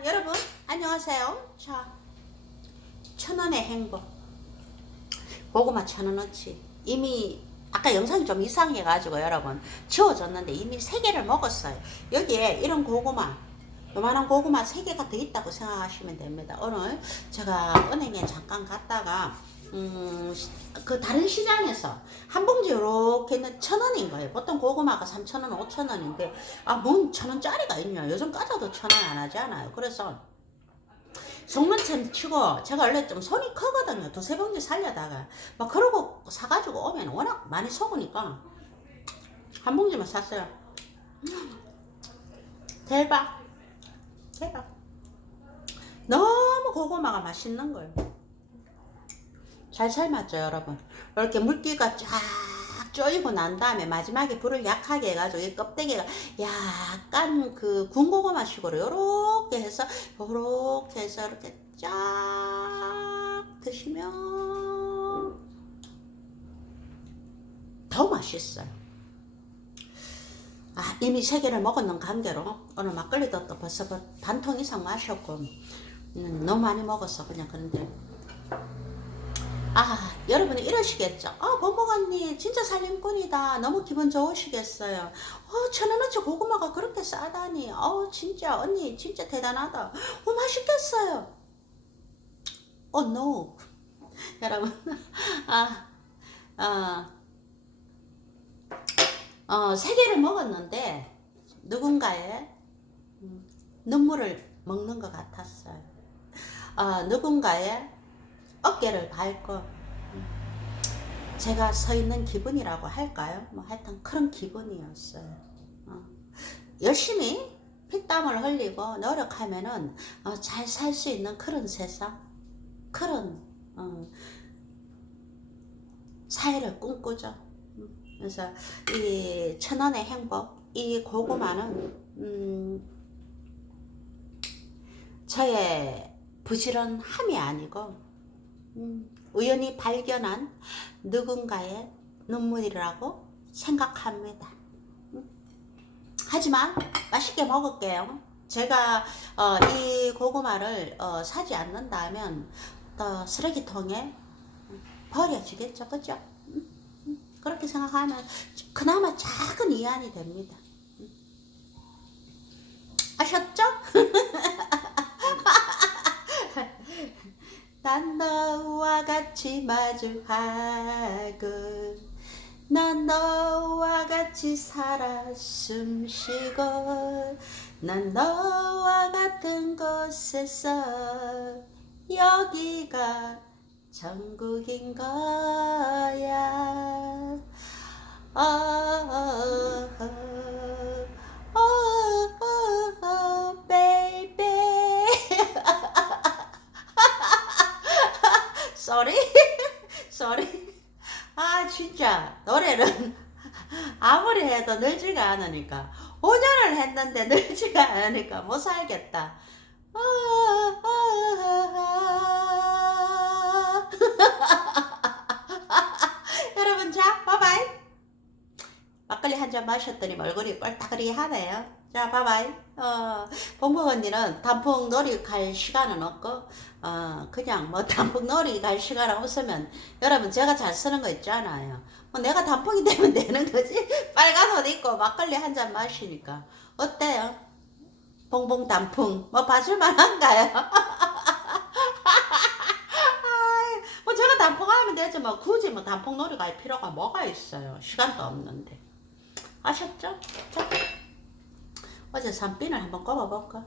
자, 여러분, 안녕하세요. 자, 천 원의 행복. 고구마 천 원어치. 이미 아까 영상이 좀 이상해가지고 여러분 지워졌는데 이미 세 개를 먹었어요. 여기에 이런 고구마, 요만한 고구마 세 개가 더 있다고 생각하시면 됩니다. 오늘 제가 은행에 잠깐 갔다가 음, 시- 그 다른 시장에서 한 봉지 이렇게는 천 원인 거예요. 보통 고구마가 삼천 원, 오천 원인데 아, 뭔천 원짜리가 있냐? 요즘 까져도 천 원 안 하지 않아요. 그래서 속는셈 치고 제가 원래 좀 손이 크거든요. 두세 봉지 살려다가 막 그러고 사가지고 오면 워낙 많이 속으니까 한 봉지만 샀어요. 대박, 대박. 너무 고구마가 맛있는 거예요. 잘 삶았죠, 여러분. 이렇게 물기가 쫙 쪼이고 난 다음에 마지막에 불을 약하게 해가지고 이 껍데기가 약간 그 군고구마 식으로 요렇게 해서 요렇게 해서 이렇게 쫙 드시면 더 맛있어요. 아, 이미 세 개를 먹었는 관계로 오늘 막걸리도 또 벌써 반통 이상 마셨고 음, 너무 많이 먹었어 그냥 그런데 아, 여러분이 이러시겠죠? 아, 고모 언니, 진짜 살림꾼이다. 너무 기분 좋으시겠어요. 어, 천 원어치 고구마가 그렇게 싸다니. 어, 진짜, 언니, 진짜 대단하다. 어, 맛있겠어요. 어, no. 여러분, 아, 아, 어, 세 개를 먹었는데, 누군가의 음, 눈물을 먹는 것 같았어요. 어, 누군가의 어깨를 밟고 음, 제가 서 있는 기분이라고 할까요? 뭐 하여튼 그런 기분이었어요. 어. 열심히 피땀을 흘리고 노력하면은 어, 잘살 수 있는 그런 세상, 그런 어, 사회를 꿈꾸죠. 음, 그래서 이 천원의 행복, 이 고구마는 음, 저의 부지런함이 아니고 음, 우연히 발견한 누군가의 눈물이라고 생각합니다. 음. 하지만 맛있게 먹을게요. 제가 어, 이 고구마를 어, 사지 않는다면 또 쓰레기통에 버려지겠죠, 그죠? 그렇게 생각하면 그나마 작은 이안이 됩니다. 음. 아셨죠? 난 너와 같이 마주하고 난 너와 같이 살아 숨쉬고 난 너와 같은 곳에서 여기가 천국인 거 진짜 노래는 아무리 해도 늘지가 않으니까. 5년을 했는데 늘지가 않으니까 못 살겠다. 아, 막걸리 한 잔 마셨더니 얼굴이 뻘따그리 하네요 자 바이바이 어, 봉봉 언니는 단풍 놀이 갈 시간은 없고 어, 그냥 뭐 단풍 놀이 갈 시간 없으면 여러분 제가 잘 쓰는 거 있잖아요. 뭐 내가 단풍이 되면 되는 거지. 빨간 옷 입고 막걸리 한 잔 마시니까 어때요? 봉봉 단풍 뭐 봐줄만 한가요? 아이, 뭐 제가 단풍 하면 되지 뭐 굳이 뭐 단풍 놀이 갈 필요가 뭐가 있어요. 시간도 없는데 아셨죠? 자, 어제 산빈을 한번 꼽아볼까?